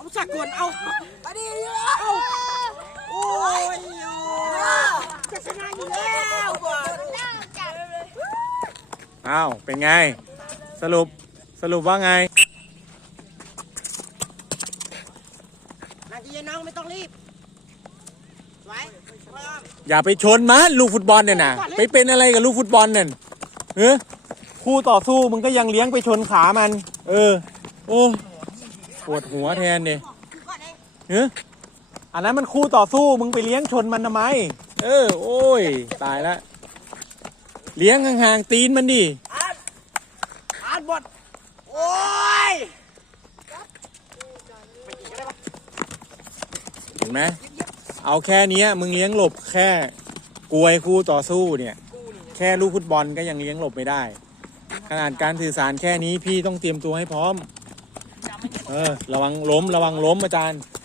สักคนเอาอันนี้เอาโอ้ยจะชนะอยู่แล้วอ้าวเป็นไงสรุปว่าไงนาทีน้องไม่ต้องรีบไว้อย่าไปชนมันลูกฟุตบอลเนี่ยนะไปเป็นอะไรกับลูกฟุตบอลเนี่ยคู่ต่อสู้มึงก็ยังเลี้ยงไปชนขามันโอ้ปวดหัวแทนเนี่ยอันนั้นมันคู่ต่อสู้มึงไปเลี้ยงชนมันทำไมโอ้ยตายละเลี้ยงห่างๆตีนมันดิอ่านบทโอ้ยเห็นไหมเอาแค่นี้มึงเลี้ยงหลบแค่กลวยคู่ต่อสู้เนี่ยแค่ลูกฟุตบอลก็ยังเลี้ยงหลบไม่ได้ขนาดการสื่อสารแค่นี้พี่ต้องเตรียมตัวให้พร้อมระวังล้มอาจารย์